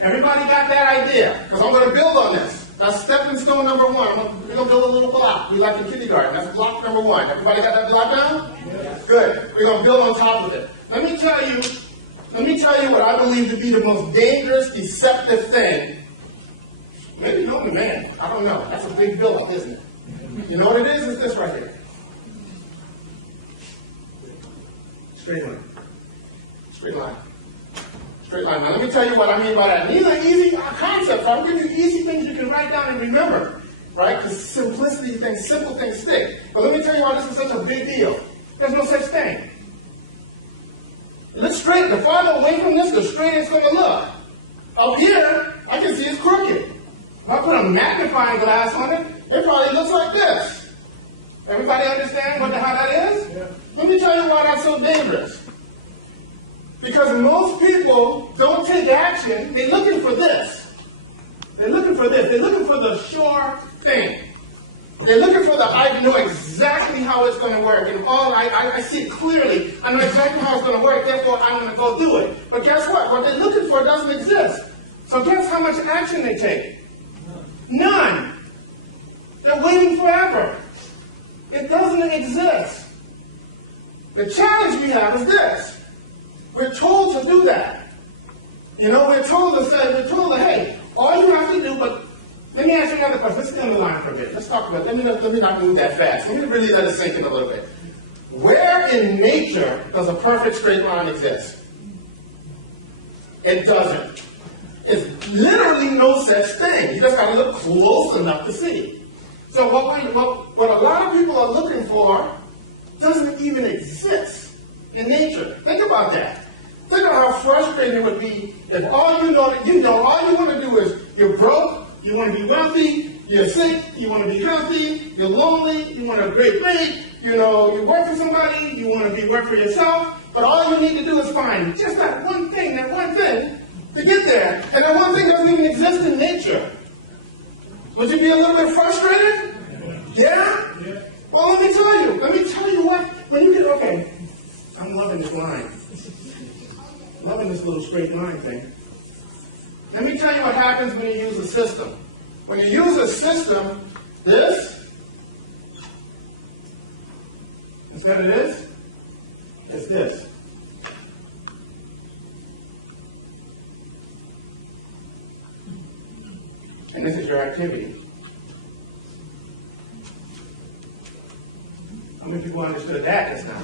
Everybody got that idea? Because I'm going to build on this. That's stepping stone number one. We're going to build a little block. We like in kindergarten. That's block number one. Everybody got that block down? Yes. Good. We're going to build on top of it. Let me tell you what I believe to be the most dangerous, deceptive thing. Maybe you know me, man. I don't know. That's a big build-up, isn't it? You know what it is? It's this right here. Straight line. Straight line. Straight line. Now let me tell you what I mean by that. These are easy concepts. I'll give you easy things you can write down and remember, right? Because simplicity things, simple things stick. But let me tell you why this is such a big deal. There's no such thing. Look straight. The farther away from this, the straighter it's going to look. Up here, I can see it's crooked. If I put a magnifying glass on it, it probably looks like this. Everybody understand how that is? Yeah. Let me tell you why that's so dangerous. Because most people don't take action. They're looking for this. They're looking for this. They're looking for the sure thing. They're looking for the, I know exactly how it's going to work. And I see it clearly. I know exactly how it's going to work. Therefore, I'm going to go do it. But guess what? What they're looking for doesn't exist. So guess how much action they take? None. They're waiting forever. It doesn't exist. The challenge we have is this. We're told to do that. You know, we're told that, hey, all you have to do, but let me ask you another question. Let's stay on the line for a bit. Let's talk about it. Let me not move that fast. Let me really let it sink in a little bit. Where in nature does a perfect straight line exist? It doesn't. It's literally no such thing. You just got to look close enough to see. So what a lot of people are looking for doesn't even exist in nature. Think about that. Think of how frustrating it would be if all you know, all you want to do is you're broke, you want to be wealthy, you're sick, you want to be healthy, you're lonely, you want a great rate, you work for somebody, you want to work for yourself, but all you need to do is find just that one thing to get there. And that one thing doesn't even exist in nature. Would you be a little bit frustrated? Yeah? Well, let me tell you what, when you get, okay, I'm loving this line. Loving this little straight line thing. Let me tell you what happens when you use a system. When you use a system, this, instead of this, it's this. And this is your activity. How many people understood that just now?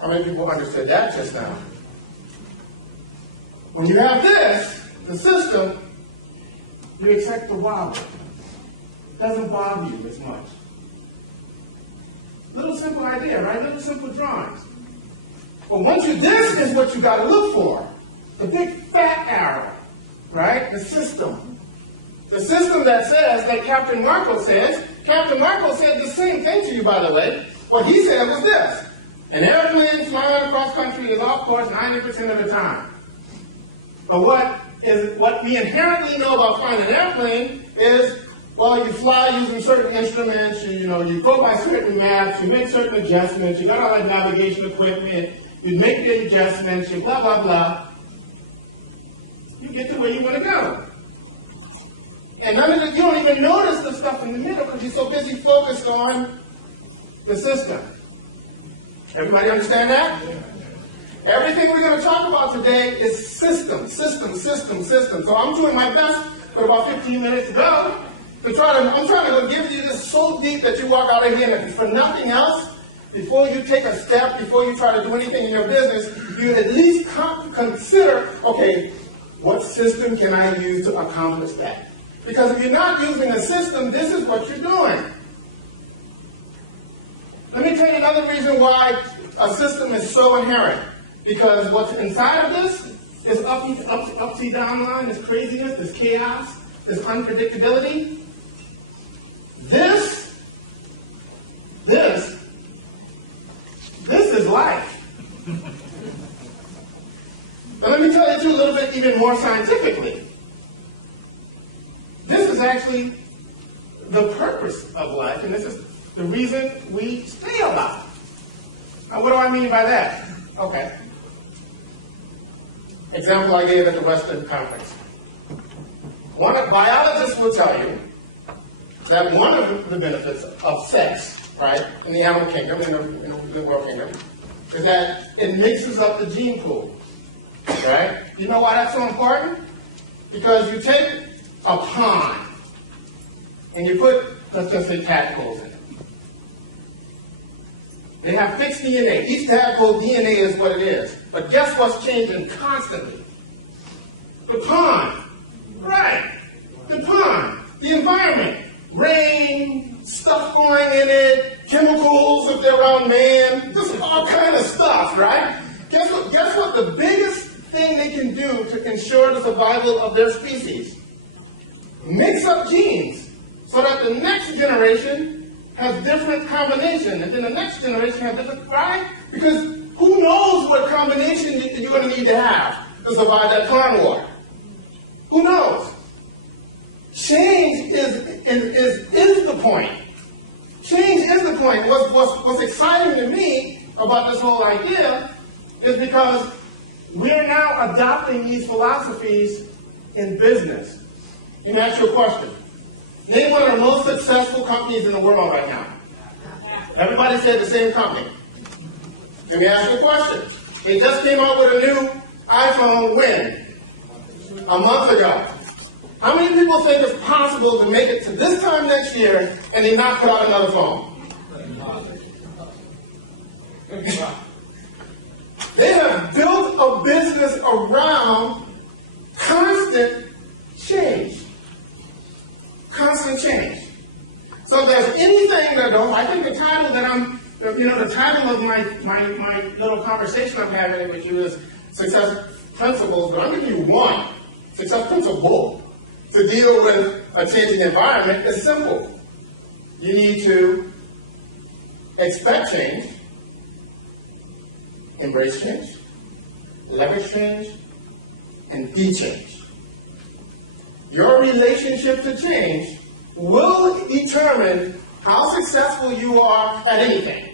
How many people understood that just now? When you have this, the system, you expect to wobble. It doesn't bother you as much. Little simple idea, right? Little simple drawings. But once this is what you got to look for. The big fat arrow, right? The system. The system that says, that Captain Marco says, Captain Marco said the same thing to you, by the way. What he said was this. An airplane flying across country is off course 90% of the time. But what we inherently know about flying an airplane is, well, you fly using certain instruments, you go by certain maps, you make certain adjustments, you got all that navigation equipment, you make the adjustments, you blah, blah, blah. You get to where you want to go. And you don't even notice the stuff in the middle because you're so busy focused on the system. Everybody understand that? Yeah. Everything we're going to talk about today is system. So I'm doing my best with about 15 minutes to go. I'm trying to go give you this so deep that you walk out of here and for nothing else, before you take a step, before you try to do anything in your business, you at least consider, okay, what system can I use to accomplish that? Because if you're not using a system, this is what you're doing. Let me tell you another reason why a system is so inherent. Because what's inside of this is upside down line, this craziness, this chaos, this unpredictability. This is life. But let me tell you too a little bit even more scientifically. This is actually the purpose of life, and this is the reason we stay alive. Now, what do I mean by that? Okay. example I gave at the Western Conference. Biologists will tell you that one of the benefits of sex, right, in the animal kingdom, in the world kingdom, is that it mixes up the gene pool, right? You know why that's so important? Because you take a pond and you put, let's just say, tadpoles in it. They have fixed DNA. Each tadpole DNA is what it is. But guess what's changing constantly? The pond. Right. The pond. The environment. Rain, stuff going in it, chemicals if they're around man, just all kind of stuff, right? Guess what the biggest thing they can do to ensure the survival of their species? Mix up genes so that the next generation has different combination, and then the next generation has different, right? Because who knows what combination you're going to need to have to survive that pond war? Who knows? Change is the point. Change is the point. What's exciting to me about this whole idea is because we're now adopting these philosophies in business. Let me ask you a question. Name one of the most successful companies in the world right now. Everybody said the same company. Let me ask you a question. They just came out with a new iPhone when? A month ago. How many people think it's possible to make it to this time next year and they not put out another phone? They have built a business around constant change. Constant change. So if there's anything that I think the title that the title of my little conversation I'm having with you is Success Principles, but I'm giving you one success principle to deal with a changing environment. Is simple. You need to expect change, embrace change, leverage change, and be change. Your relationship to change will determine how successful you are at anything.